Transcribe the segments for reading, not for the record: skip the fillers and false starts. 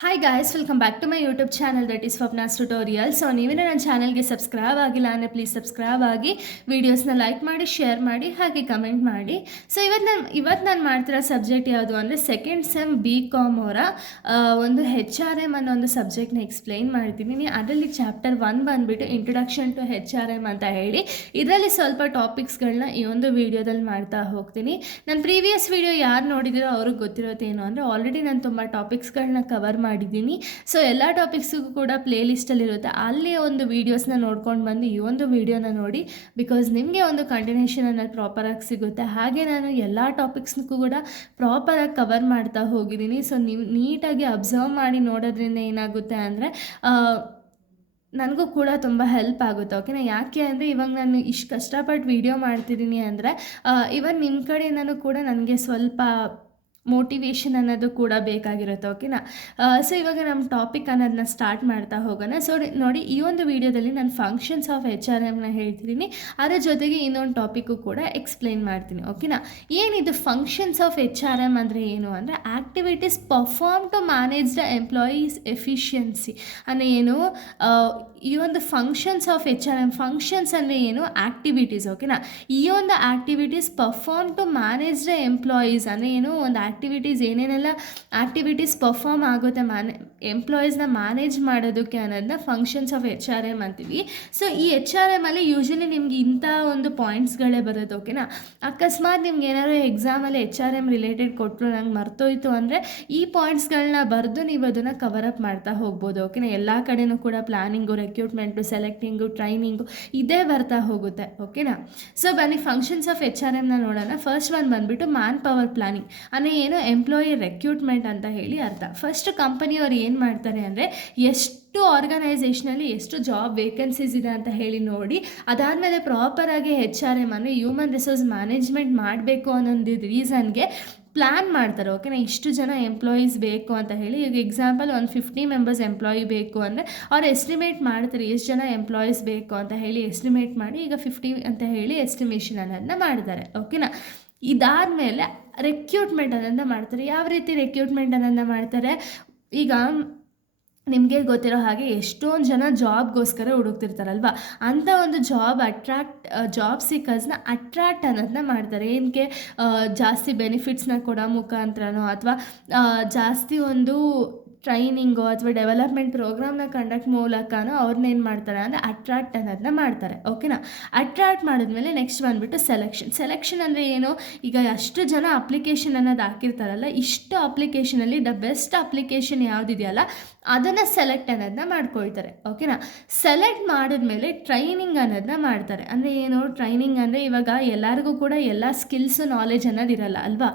Hi guys, welcome back to my YouTube channel that is Swapna's tutorial. So ನೀವೇನೋ ನನ್ನ ಚಾನಲ್ಗೆ subscribe ಆಗಿಲ್ಲ ಅಂದರೆ ಪ್ಲೀಸ್ ಸಬ್ಸ್ಕ್ರೈಬ್ ಆಗಿ, ವೀಡಿಯೋಸ್ನ ಲೈಕ್ ಮಾಡಿ, ಶೇರ್ ಮಾಡಿ, ಹಾಗೆ ಕಮೆಂಟ್ ಮಾಡಿ. ಸೊ ಇವತ್ತು ನಾನು ಮಾಡ್ತಿರೋ ಸಬ್ಜೆಕ್ಟ್ ಯಾವುದು ಅಂದರೆ ಸೆಕೆಂಡ್ ಸೆಮ್ BCom ಅವರ ಒಂದು HRM ಅನ್ನೋ ಒಂದು ಸಬ್ಜೆಕ್ಟ್ನ ಎಕ್ಸ್ಪ್ಲೈನ್ ಮಾಡ್ತೀನಿ. ಅದರಲ್ಲಿ ಚಾಪ್ಟರ್ 1 ಬಂದುಬಿಟ್ಟು ಇಂಟ್ರೊಡಕ್ಷನ್ ಟು HRM ಅಂತ ಹೇಳಿ, ಇದರಲ್ಲಿ ಸ್ವಲ್ಪ ಟಾಪಿಕ್ಸ್ಗಳನ್ನ ಈ ಒಂದು ವೀಡಿಯೋದಲ್ಲಿ ಮಾಡ್ತಾ ಹೋಗ್ತೀನಿ. ನನ್ನ ಪ್ರೀವಿಯಸ್ ವೀಡಿಯೋ ಯಾರು ನೋಡಿದಿರೋ ಅವ್ರಿಗೆ ಗೊತ್ತಿರೋದೇನು ಅಂದರೆ ಆಲ್ರೆಡಿ ನಾನು ತುಂಬ ಟಾಪಿಕ್ಸ್ಗಳನ್ನ ಕವರ್ ಮಾಡಿದ್ದೀನಿ. ಸೊ ಎಲ್ಲ ಟಾಪಿಕ್ಸಿಗೂ ಕೂಡ ಪ್ಲೇ ಲಿಸ್ಟಲ್ಲಿರುತ್ತೆ, ಅಲ್ಲಿ ಒಂದು ವೀಡಿಯೋಸ್ನ ನೋಡ್ಕೊಂಡು ಬಂದು ಈ ಒಂದು ವೀಡಿಯೋನ ನೋಡಿ. ಬಿಕಾಸ್ ನಿಮಗೆ ಒಂದು ಕಂಟಿನ್ಯೂಷನ್ ಅನ್ನೋದು ಪ್ರಾಪರಾಗಿ ಸಿಗುತ್ತೆ. ಹಾಗೆ ನಾನು ಎಲ್ಲ ಟಾಪಿಕ್ಸ್ನೂ ಕೂಡ ಪ್ರಾಪರಾಗಿ ಕವರ್ ಮಾಡ್ತಾ ಹೋಗಿದ್ದೀನಿ. ಸೊ ನೀವು ನೀಟಾಗಿ ಅಬ್ಸರ್ವ್ ಮಾಡಿ ನೋಡೋದ್ರಿಂದ ಏನಾಗುತ್ತೆ ಅಂದರೆ ನನಗೂ ಕೂಡ ತುಂಬ ಹೆಲ್ಪ್ ಆಗುತ್ತೆ. ಓಕೆನಾ? ಯಾಕೆ ಅಂದರೆ ಇವಾಗ ನಾನು ಇಷ್ಟು ಕಷ್ಟಪಟ್ಟು ವೀಡಿಯೋ ಮಾಡ್ತಿದ್ದೀನಿ ಅಂದರೆ ಇವನ್ ನಿಮ್ಮ ಕಡೆಯಿಂದನೂ ಕೂಡ ನನಗೆ ಸ್ವಲ್ಪ ಮೋಟಿವೇಶನ್ ಅನ್ನೋದು ಕೂಡ ಬೇಕಾಗಿರುತ್ತೆ. ಓಕೆನಾ? ಸೊ ಇವಾಗ ನಮ್ಮ ಟಾಪಿಕ್ ಅನ್ನೋದನ್ನ ಸ್ಟಾರ್ಟ್ ಮಾಡ್ತಾ ಹೋಗೋಣ. ಸೊ ನೋಡಿ, ಈ ಒಂದು ವಿಡಿಯೋದಲ್ಲಿ ನಾನು ಫಂಕ್ಷನ್ಸ್ ಆಫ್ HRMನ ಹೇಳ್ತಿದ್ದೀನಿ, ಅದರ ಜೊತೆಗೆ ಇನ್ನೊಂದು ಟಾಪಿಕ್ಕು ಕೂಡ ಎಕ್ಸ್ಪ್ಲೈನ್ ಮಾಡ್ತೀನಿ. ಓಕೆನಾ? ಏನಿದು ಫಂಕ್ಷನ್ಸ್ ಆಫ್ HRM ಅಂದರೆ ಏನು ಅಂದರೆ activities perform to manage the employees efficiency ಅಂದರೆ ಏನು. ಈ ಒಂದು ಫಂಕ್ಷನ್ಸ್ ಆಫ್ HRM, ಫಂಕ್ಷನ್ಸ್ ಅಂದರೆ ಏನು, ಆ್ಯಕ್ಟಿವಿಟೀಸ್. ಓಕೆನಾ? ಈ ಒಂದು activities perform to manage the employees ಅಂದರೆ ಏನು, ಒಂದು ಆ್ಯಕ್ಟಿವಿಟೀಸ್ ಏನೇನೆಲ್ಲ ಆ್ಯಕ್ಟಿವಿಟೀಸ್ ಪರ್ಫಾರ್ಮ್ ಆಗುತ್ತೆ ಎಂಪ್ಲಾಯೀಸ್ನ ಮ್ಯಾನೇಜ್ ಮಾಡೋದಕ್ಕೆ ಅನ್ನೋದನ್ನ ಫಂಕ್ಷನ್ಸ್ ಆಫ್ HRM ಅಂತೀವಿ. ಸೊ ಈ HRMಲ್ಲಿ ಯೂಶ್ವಲಿ ನಿಮ್ಗೆ ಇಂಥ ಒಂದು ಪಾಯಿಂಟ್ಸ್ಗಳೇ ಬರೋದು. ಓಕೆನಾ? ಅಕಸ್ಮಾತ್ ನಿಮ್ಗೆ ಏನಾದ್ರು ಎಕ್ಸಾಮಲ್ಲಿ HRM ರಿಲೇಟೆಡ್ ಕೊಟ್ಟರು, ನಂಗೆ ಮರ್ತೋಯ್ತು ಅಂದರೆ ಈ ಪಾಯಿಂಟ್ಸ್ಗಳನ್ನ ಬರೆದು ನೀವು ಅದನ್ನು ಕವರಪ್ ಮಾಡ್ತಾ ಹೋಗ್ಬೋದು. ಓಕೆನಾ? ಎಲ್ಲ ಕಡೆಯೂ ಕೂಡ ಪ್ಲ್ಯಾನಿಂಗು, ರೆಕ್ರೂಟ್ಮೆಂಟು, ಸೆಲೆಕ್ಟಿಂಗು, ಟ್ರೈನಿಂಗು ಇದೇ ಬರ್ತಾ ಹೋಗುತ್ತೆ. ಓಕೆನಾ? ಸೊ ಬನ್ನಿ ಫಂಕ್ಷನ್ಸ್ ಆಫ್ HRMನ ನೋಡೋಣ. ಫಸ್ಟ್ ಒಂದು ಬಂದುಬಿಟ್ಟು ಮ್ಯಾನ್ ಪವರ್ ಪ್ಲಾನಿಂಗ್ ಅಂದರೆ ಏನು, ಎಂಪ್ಲಾಯಿ ರೆಕ್ರೂಟ್ಮೆಂಟ್ ಅಂತ ಹೇಳಿ ಅರ್ಥ. ಫಸ್ಟ್ ಕಂಪನಿಯವ್ರು ಏನು ಮಾಡ್ತಾರೆ ಅಂದರೆ ಎಷ್ಟು ಆರ್ಗನೈಸೇಷನಲ್ಲಿ ಎಷ್ಟು ಜಾಬ್ ವೇಕೆನ್ಸೀಸ್ ಇದೆ ಅಂತ ಹೇಳಿ ನೋಡಿ, ಅದಾದಮೇಲೆ ಪ್ರಾಪರಾಗಿ HRM ಅಂದರೆ ಹ್ಯೂಮನ್ ರಿಸೋರ್ಸ್ ಮ್ಯಾನೇಜ್ಮೆಂಟ್ ಮಾಡಬೇಕು ಅನ್ನೋದು ರೀಸನ್ಗೆ ಪ್ಲ್ಯಾನ್ ಮಾಡ್ತಾರೆ. ಓಕೆನಾ? ಇಷ್ಟು ಜನ ಎಂಪ್ಲಾಯೀಸ್ ಬೇಕು ಅಂತ ಹೇಳಿ. ಈಗ ಎಕ್ಸಾಂಪಲ್ ಒಂದು 50 ಮೆಂಬರ್ಸ್ ಎಂಪ್ಲಾಯಿ ಬೇಕು ಅಂದರೆ ಅವ್ರು ಎಸ್ಟಿಮೇಟ್ ಮಾಡ್ತಾರೆ ಎಷ್ಟು ಜನ ಎಂಪ್ಲಾಯೀಸ್ ಬೇಕು ಅಂತ ಹೇಳಿ. ಎಸ್ಟಿಮೇಟ್ ಮಾಡಿ ಈಗ 50 ಅಂತ ಹೇಳಿ ಎಸ್ಟಿಮೇಷನ್ ಅನ್ನೋದನ್ನ ಮಾಡ್ತಾರೆ. ಓಕೆನಾ? ಇದಾದಮೇಲೆ ರೆಕ್ರೂಟ್ಮೆಂಟ್ ಅನ್ನೋದನ್ನ ಮಾಡ್ತಾರೆ. ಯಾವ ರೀತಿ ರೆಕ್ರೂಟ್ಮೆಂಟ್ ಅನ್ನೋದನ್ನ ಮಾಡ್ತಾರೆ, ಈಗ ನಿಮಗೆ ಗೊತ್ತಿರೋ ಹಾಗೆ ಎಷ್ಟೊಂದು ಜನ ಜಾಬ್ಗೋಸ್ಕರ ಹುಡುಕ್ತಿರ್ತಾರಲ್ವ, ಅಂಥ ಒಂದು ಜಾಬ್ ಸೀಕರ್ಸ್ನ ಅಟ್ರಾಕ್ಟ್ ಅನ್ನೋದನ್ನ ಮಾಡ್ತಾರೆ. ಏನಕ್ಕೆ, ಜಾಸ್ತಿ ಬೆನಿಫಿಟ್ಸ್ನ ಕೊಡೋ ಮುಖಾಂತರನೋ ಅಥವಾ ಜಾಸ್ತಿ ಒಂದು ಟ್ರೈನಿಂಗು ಅಥವಾ ಡೆವಲಪ್ಮೆಂಟ್ ಪ್ರೋಗ್ರಾಮ್ನ ಕಂಡಕ್ಟ್ ಮೂಲಕನೋ ಅವ್ರನ್ನೇನು ಮಾಡ್ತಾರೆ ಅಂದರೆ ಅಟ್ರಾಕ್ಟ್ ಅನ್ನೋದನ್ನ ಮಾಡ್ತಾರೆ. ಓಕೆನಾ? ಅಟ್ರಾಕ್ಟ್ ಮಾಡಿದ್ಮೇಲೆ ನೆಕ್ಸ್ಟ್ ಬಂದುಬಿಟ್ಟು ಸೆಲೆಕ್ಷನ್ ಅಂದರೆ ಏನು, ಈಗ ಅಷ್ಟು ಜನ ಅಪ್ಲಿಕೇಶನ್ ಅನ್ನೋದು ಹಾಕಿರ್ತಾರಲ್ಲ, ಇಷ್ಟು ಅಪ್ಲಿಕೇಶನಲ್ಲಿ ದ ಬೆಸ್ಟ್ ಅಪ್ಲಿಕೇಶನ್ ಯಾವುದಿದೆಯಲ್ಲ ಅದನ್ನು ಸೆಲೆಕ್ಟ್ ಅನ್ನೋದನ್ನ ಮಾಡ್ಕೊಳ್ತಾರೆ. ಓಕೆನಾ? ಸೆಲೆಕ್ಟ್ ಮಾಡಿದ್ಮೇಲೆ ಟ್ರೈನಿಂಗ್ ಅನ್ನೋದನ್ನ ಮಾಡ್ತಾರೆ. ಅಂದರೆ ಏನು ಟ್ರೈನಿಂಗ್ ಅಂದರೆ, ಇವಾಗ ಎಲ್ಲರಿಗೂ ಕೂಡ ಎಲ್ಲ ಸ್ಕಿಲ್ಸು ನಾಲೆಜ್ ಅನ್ನೋದು ಇರಲ್ಲ ಅಲ್ವಾ.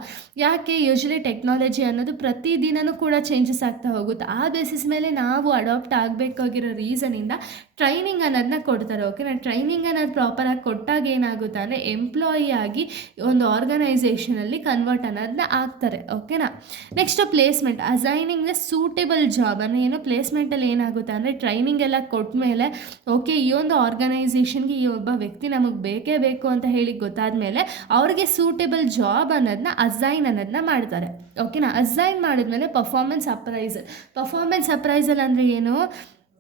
ಯಾಕೆ, ಯೂಶ್ವಲಿ ಟೆಕ್ನಾಲಜಿ ಅನ್ನೋದು ಪ್ರತಿದಿನವೂ ಕೂಡ ಚೇಂಜಸ್ ಆಗ್ತಾ ಹೋಗುತ್ತೆ. ಆ ಬೇಸಿಸ್ ಮೇಲೆ ನಾವು ಅಡಾಪ್ಟ್ ಆಗಬೇಕಾಗಿರೋ ರೀಸನಿಂದ ಟ್ರೈನಿಂಗ್ ಅನ್ನೋದನ್ನ ಕೊಡ್ತಾರೆ. ಓಕೆನಾ? ಟ್ರೈನಿಂಗ್ ಅನ್ನೋದು ಪ್ರಾಪರಾಗಿ ಕೊಟ್ಟಾಗ ಏನಾಗುತ್ತೆ ಅಂದರೆ ಎಂಪ್ಲಾಯಿ ಆಗಿ ಒಂದು ಆರ್ಗನೈಸೇಷನಲ್ಲಿ ಕನ್ವರ್ಟ್ ಅನ್ನೋದನ್ನ ಆಗ್ತಾರೆ. ಓಕೆನಾ? Next placement, assigning the suitable job ಅಂದರೆ ಏನು, ಪ್ಲೇಸ್ಮೆಂಟಲ್ಲಿ ಏನಾಗುತ್ತೆ ಅಂದರೆ ಟ್ರೈನಿಂಗ್ ಎಲ್ಲ ಕೊಟ್ಟ ಮೇಲೆ ಓಕೆ ಈ ಒಂದು ಆರ್ಗನೈಸೇಷನ್ಗೆ ಈ ಒಬ್ಬ ವ್ಯಕ್ತಿ ನಮಗೆ ಬೇಕೇ ಬೇಕು ಅಂತ ಹೇಳಿ ಗೊತ್ತಾದ ಮೇಲೆ ಅವ್ರಿಗೆ ಸೂಟೇಬಲ್ ಜಾಬ್ ಅನ್ನೋದನ್ನ ಅಸೈನ್ ಅನ್ನೋದನ್ನ ಮಾಡ್ತಾರೆ. ಓಕೆನಾ? ಅಸೈನ್ ಮಾಡಿದ್ಮೇಲೆ ಪರ್ಫಾರ್ಮೆನ್ಸ್ ಅಪ್ರೈಸಲ್ ಅಂದರೆ ಏನು,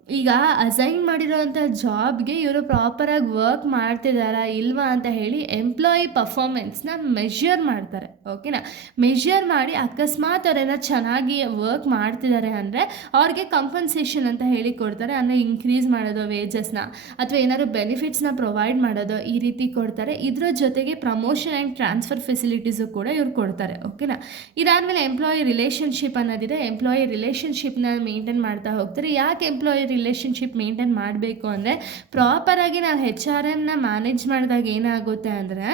ಈಗ ಅಸೈನ್ ಮಾಡಿರೋವಂಥ ಜಾಬ್ಗೆ ಇವರು ಪ್ರಾಪರಾಗಿ ವರ್ಕ್ ಮಾಡ್ತಿದ್ದಾರಾ ಇಲ್ವಾ ಅಂತ ಹೇಳಿ ಎಂಪ್ಲಾಯಿ ಪರ್ಫಾರ್ಮೆನ್ಸ್ನ ಮೆಷರ್ ಮಾಡ್ತಾರೆ. ಓಕೆನಾ? ಮೆಷರ್ ಮಾಡಿ ಅಕಸ್ಮಾತ್ ಅವರೆಲ್ಲ ಚೆನ್ನಾಗಿ ವರ್ಕ್ ಮಾಡ್ತಿದ್ದಾರೆ ಅಂದರೆ ಅವ್ರಿಗೆ ಕಂಪನ್ಸೇಷನ್ ಅಂತ ಹೇಳಿ ಕೊಡ್ತಾರೆ. ಅಂದರೆ ಇನ್ಕ್ರೀಸ್ ಮಾಡೋದು ವೇಜಸ್ನ ಅಥವಾ ಏನಾದ್ರು ಬೆನಿಫಿಟ್ಸ್ನ ಪ್ರೊವೈಡ್ ಮಾಡೋದು ಈ ರೀತಿ ಕೊಡ್ತಾರೆ. ಇದರ ಜೊತೆಗೆ ಪ್ರಮೋಷನ್ ಆ್ಯಂಡ್ ಟ್ರಾನ್ಸ್ಫರ್ ಫೆಸಿಲಿಟೀಸು ಕೂಡ ಇವ್ರು ಕೊಡ್ತಾರೆ. ಓಕೆನಾ? ಇದಾದಮೇಲೆ ಎಂಪ್ಲಾಯಿ ರಿಲೇಷನ್ಶಿಪ್ ಅನ್ನೋದಿದೆ. ಎಂಪ್ಲಾಯಿ ರಿಲೇಷನ್ಶಿಪ್ನ ಮೇಂಟೈನ್ ಮಾಡ್ತಾ ಹೋಗ್ತಾರೆ. ಯಾಕೆ ಎಂಪ್ಲಾಯಿ ರಿಲೇಷನ್ಶಿಪ್ ಮೇಂಟೈನ್ ಮಾಡಬೇಕು ಅಂದರೆ ಪ್ರಾಪರಾಗಿ ನಾವು HRMನ ಮ್ಯಾನೇಜ್ ಮಾಡಿದಾಗ ಏನಾಗುತ್ತೆ ಅಂದರೆ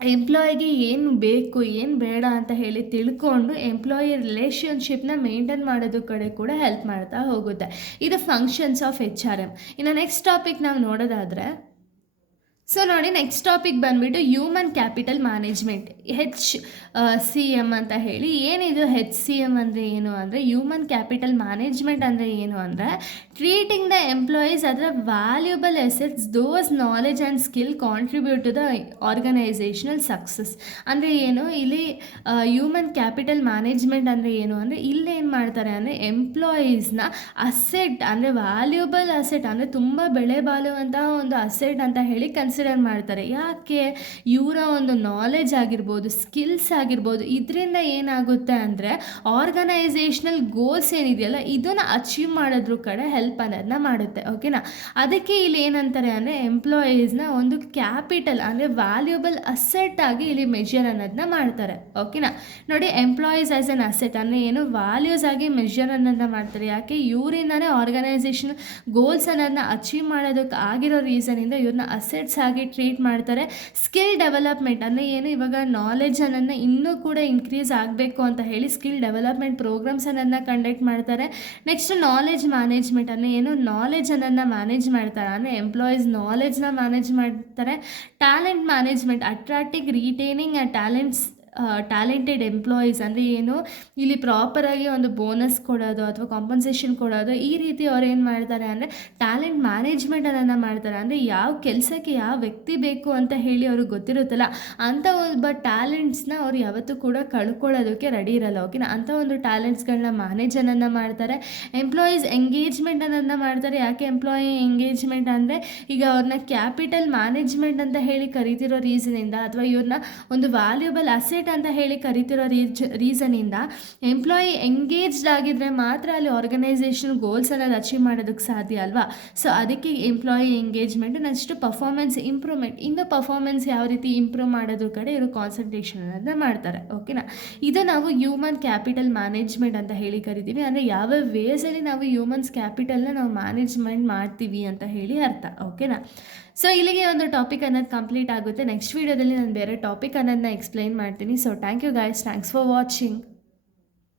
ಎಂಪ್ಲಾಯಿಗೆ ಏನು ಬೇಕು ಏನು ಬೇಡ ಅಂತ ಹೇಳಿ ತಿಳ್ಕೊಂಡು ಎಂಪ್ಲಾಯಿ ರಿಲೇಷನ್ಶಿಪ್ನ ಮೇಂಟೈನ್ ಮಾಡೋದು ಕಡೆ ಕೂಡ ಹೆಲ್ಪ್ ಮಾಡ್ತಾ ಹೋಗುತ್ತೆ. ಇದು ಫಂಕ್ಷನ್ಸ್ ಆಫ್ HRM. ಇನ್ನು ನೆಕ್ಸ್ಟ್ ಟಾಪಿಕ್ ನಾವು ನೋಡೋದಾದರೆ ಸೊ ನೋಡಿ, ನೆಕ್ಸ್ಟ್ ಟಾಪಿಕ್ ಬಂದುಬಿಟ್ಟು ಹ್ಯೂಮನ್ ಕ್ಯಾಪಿಟಲ್ ಮ್ಯಾನೇಜ್ಮೆಂಟ್, HCM ಅಂತ ಹೇಳಿ. ಏನಿದು HCM ಅಂದರೆ ಏನು ಅಂದರೆ, ಹ್ಯೂಮನ್ ಕ್ಯಾಪಿಟಲ್ ಮ್ಯಾನೇಜ್ಮೆಂಟ್ ಅಂದರೆ ಏನು ಅಂದರೆ, ಟ್ರೀಟಿಂಗ್ ದ ಎಂಪ್ಲಾಯೀಸ್ ಅದರ valuable assets those knowledge and skill contribute to the organisational success. ಅಂದರೆ ಏನು, ಇಲ್ಲಿ ಹ್ಯೂಮನ್ ಕ್ಯಾಪಿಟಲ್ ಮ್ಯಾನೇಜ್ಮೆಂಟ್ ಅಂದರೆ ಏನು ಅಂದರೆ, ಇಲ್ಲಿ ಏನು ಮಾಡ್ತಾರೆ ಅಂದರೆ ಎಂಪ್ಲಾಯೀಸ್ನ ಅಸೆಟ್ ಅಂದರೆ ವ್ಯಾಲ್ಯೂಬಲ್ ಅಸೆಟ್ ಅಂದರೆ ತುಂಬ ಬೆಲೆ ಬಾಳುವಂತಹ ಒಂದು ಅಸೆಟ್ ಅಂತ ಹೇಳಿ ಕನ್ಸಿಡರ್ ಮಾಡ್ತಾರೆ. ಯಾಕೆ, ಇವರ ಒಂದು ನಾಲೆಜ್ ಆಗಿರ್ಬೋದು, ಸ್ಕಿಲ್ಸ್ ಆಗಿರ್ಬೋದು, ಇದರಿಂದ ಏನಾಗುತ್ತೆ ಅಂದರೆ ಆರ್ಗನೈಸೇಷನಲ್ ಗೋಲ್ಸ್ ಏನಿದೆಯಲ್ಲ ಇದನ್ನು ಅಚೀವ್ ಮಾಡೋದ್ರ ಕಡೆ ಹೆಲ್ಪ್ ಅನ್ನೋದನ್ನ ಮಾಡುತ್ತೆ. ಓಕೆನಾ. ಅದಕ್ಕೆ ಇಲ್ಲಿ ಏನಂತಾರೆ ಅಂದರೆ ಎಂಪ್ಲಾಯೀಸ್ನ ಒಂದು ಕ್ಯಾಪಿಟಲ್ ಅಂದರೆ ವ್ಯಾಲ್ಯೂಬಲ್ ಅಸೆಟ್ ಆಗಿ ಇಲ್ಲಿ ಮೆಜರ್ ಅನ್ನೋದನ್ನ ಮಾಡ್ತಾರೆ. ಓಕೆನಾ. ನೋಡಿ, ಎಂಪ್ಲಾಯೀಸ್ ಆ್ಯಸ್ ಎನ್ ಅಸೆಟ್ ಅಂದರೆ ಏನು, ವ್ಯಾಲ್ಯೂಸ್ ಆಗಿ ಮೆಜರ್ ಅನ್ನೋದನ್ನ ಮಾಡ್ತಾರೆ. ಯಾಕೆ, ಇವರಿಂದನೇ ಆರ್ಗನೈಸೇಷನ್ ಗೋಲ್ಸ್ ಅನ್ನೋದನ್ನ ಅಚೀವ್ ಮಾಡೋದಕ್ಕೆ ಆಗಿರೋ ರೀಸನಿಂದ ಇವ್ರನ್ನ ಅಸೆಟ್ಸ್ ಆಗಿ ಟ್ರೀಟ್ ಮಾಡ್ತಾರೆ. ಸ್ಕಿಲ್ ಡೆವಲಪ್ಮೆಂಟ್ ಅಂದರೆ ಏನು, ಇವಾಗ ನಾಲೆಜ್ ಅನ್ನೋದನ್ನ ಇನ್ನೂ ಕೂಡ ಇನ್ಕ್ರೀಸ್ ಆಗಬೇಕು ಅಂತ ಹೇಳಿ ಸ್ಕಿಲ್ ಡೆವಲಪ್ಮೆಂಟ್ ಪ್ರೋಗ್ರಾಮ್ಸ್ ಅನ್ನೋದನ್ನ ಕಂಡಕ್ಟ್ ಮಾಡ್ತಾರೆ. ನೆಕ್ಸ್ಟ್ ನಾಲೆಜ್ ಮ್ಯಾನೇಜ್ಮೆಂಟ್ ಅಂದರೆ ಏನು, ನಾಲೆಜ್ ಅನ್ನೋದನ್ನ ಮ್ಯಾನೇಜ್ ಮಾಡ್ತಾರೆ ಅಂದರೆ ಎಂಪ್ಲಾಯೀಸ್ ನಾಲೆಜ್ನ ಮ್ಯಾನೇಜ್ ಮಾಡ್ತಾರೆ. Talent management, attracting retaining talented employees ಅಂದರೆ ಏನು, ಇಲ್ಲಿ ಪ್ರಾಪರಾಗಿ ಒಂದು ಬೋನಸ್ ಕೊಡೋದು ಅಥವಾ ಕಾಂಪನ್ಸೇಷನ್ ಕೊಡೋದು, ಈ ರೀತಿ ಅವ್ರು ಏನು ಮಾಡ್ತಾರೆ ಅಂದರೆ ಟ್ಯಾಲೆಂಟ್ ಮ್ಯಾನೇಜ್ಮೆಂಟ್ ಅನ್ನೋದನ್ನ ಮಾಡ್ತಾರೆ. ಅಂದರೆ ಯಾವ ಕೆಲಸಕ್ಕೆ ಯಾವ ವ್ಯಕ್ತಿ ಬೇಕು ಅಂತ ಹೇಳಿ ಅವ್ರಿಗೆ ಗೊತ್ತಿರುತ್ತಲ್ಲ, ಅಂಥ ಒಬ್ಬ ಟ್ಯಾಲೆಂಟ್ಸ್ನ ಅವ್ರು ಯಾವತ್ತೂ ಕೂಡ ಕಳ್ಕೊಳ್ಳೋದಕ್ಕೆ ರೆಡಿ ಇರಲ್ಲ. ಓಕೆನಾ. ಅಂಥ ಒಂದು ಟ್ಯಾಲೆಂಟ್ಸ್ಗಳನ್ನ ಮ್ಯಾನೇಜ್ ಅನ್ನೋದನ್ನ ಮಾಡ್ತಾರೆ. ಎಂಪ್ಲಾಯೀಸ್ ಎಂಗೇಜ್ಮೆಂಟ್ ಅನ್ನೋದನ್ನ ಮಾಡ್ತಾರೆ. ಯಾಕೆ ಎಂಪ್ಲಾಯಿ ಎಂಗೇಜ್ಮೆಂಟ್ ಅಂದರೆ, ಈಗ ಅವ್ರನ್ನ ಕ್ಯಾಪಿಟಲ್ ಮ್ಯಾನೇಜ್ಮೆಂಟ್ ಅಂತ ಹೇಳಿ ಕರಿತಿರೋ ರೀಸನಿಂದ ಅಥವಾ ಇವ್ರನ್ನ ಒಂದು ವ್ಯಾಲ್ಯೂಬಲ್ ಅಸೆಟ್ ಅಂತ ಹೇಳಿ ಕರಿತಿರೋ ರೀಸನಿಂದ ಎಂಪ್ಲಾಯಿ ಎಂಗೇಜ್ಡ್ ಆಗಿದ್ರೆ ಮಾತ್ರ ಅಲ್ಲಿ ಆರ್ಗನೈಸೇಷನ್ ಗೋಲ್ಸ್ ಅನ್ನೋದು ಅಚೀವ್ ಮಾಡೋದಕ್ಕೆ ಸಾಧ್ಯ ಅಲ್ವಾ. ಸೊ ಅದಕ್ಕೆ employee engagement. Next performance improvement, ಇನ್ನು ಪರ್ಫಾರ್ಮೆನ್ಸ್ ಯಾವ ರೀತಿ ಇಂಪ್ರೂವ್ ಮಾಡೋದ್ರ ಕಡೆ ಇವರು ಕಾನ್ಸಂಟ್ರೇಷನ್ ಅನ್ನೋದನ್ನ ಮಾಡ್ತಾರೆ. ಓಕೆನಾ. ಇದು ನಾವು ಹ್ಯೂಮನ್ ಕ್ಯಾಪಿಟಲ್ ಮ್ಯಾನೇಜ್ಮೆಂಟ್ ಅಂತ ಹೇಳಿ ಕರಿತೀವಿ. ಅಂದರೆ ಯಾವ ವೇಸಲ್ಲಿ ನಾವು ಹ್ಯೂಮನ್ಸ್ ಕ್ಯಾಪಿಟಲ್ನ ನಾವು ಮ್ಯಾನೇಜ್ಮೆಂಟ್ ಮಾಡ್ತೀವಿ ಅಂತ ಹೇಳಿ ಅರ್ಥ. ಓಕೆನಾ. ಸೊ ಇಲ್ಲಿಗೆ ಒಂದು ಟಾಪಿಕ್ ಅನ್ನೋದು ಕಂಪ್ಲೀಟ್ ಆಗುತ್ತೆ. ನೆಕ್ಸ್ಟ್ ವೀಡಿಯೋದಲ್ಲಿ ನಾನು ಬೇರೆ ಟಾಪಿಕ್ ಅನ್ನೋದನ್ನ ಎಕ್ಸ್ಪ್ಲೈನ್ ಮಾಡ್ತೀನಿ. So thank you guys, thanks for watching.